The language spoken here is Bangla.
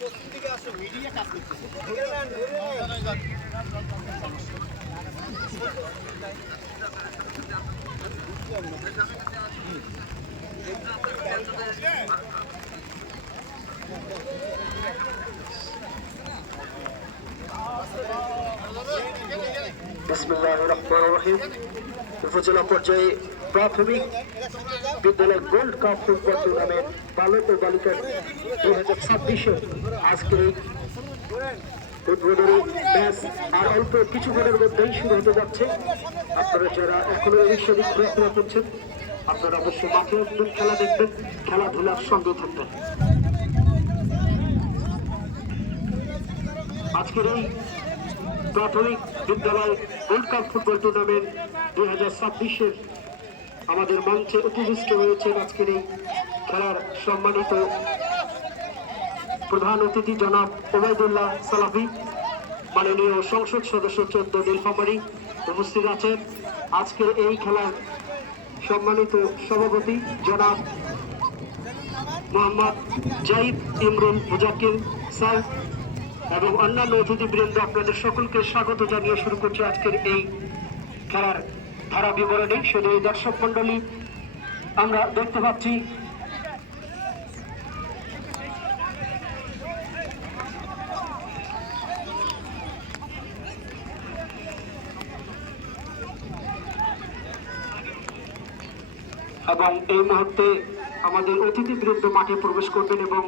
পশ্চিম দিকে আসো মিডিয়া কাজ করতেছে বিসমিল্লাহির রহমানির রহিম। উপজেলা পর্যায়ে প্রাথমিক বিদ্যালয় গোল্ড কাপ ফুটবল টুর্নামেন্ট বালক ও বালিকা 2026 আজকের এই উদ্বোধনী ম্যাচ আর অল্প কিছুক্ষণের মধ্যেই শুরু হতে যাচ্ছে। আপনারা যারা এখনো এই সেদিক ঘোরাফেরা করছেন আপনারা অবশ্যই মাঠে আসবেন, খেলা দেখবেন, খেলাধুলার সঙ্গে থাকবেন। আজকের এই প্রাথমিক বিদ্যালয় গোল্ড কাপ ফুটবল টুর্নামেন্ট 2026 আমাদের মঞ্চে উপবিষ্ট হয়েছেন আজকের এই খেলার সম্মানিত প্রধান অতিথি জনাব ওবায়দুল্লাহ সালাফি, মাননীয় সংসদ সদস্য 14 নীলফামারী উপস্থিত আছেন। আজকের এই খেলার সম্মানিত সভাপতি জনাব মোহাম্মদ জাহিদ ইমরুল মুজাক্কির স্যার এবং অন্যান্য অতিথিবৃন্দ, আপনাদের সকলকে স্বাগত জানিয়ে শুরু করছে আজকের এই খেলার ধারা বিবরণী। শুধু এই দর্শক মন্ডলী আমরা দেখতে পাচ্ছি এবং এই মুহূর্তে আমাদের অতিথিবৃন্দ মাঠে প্রবেশ করবেন এবং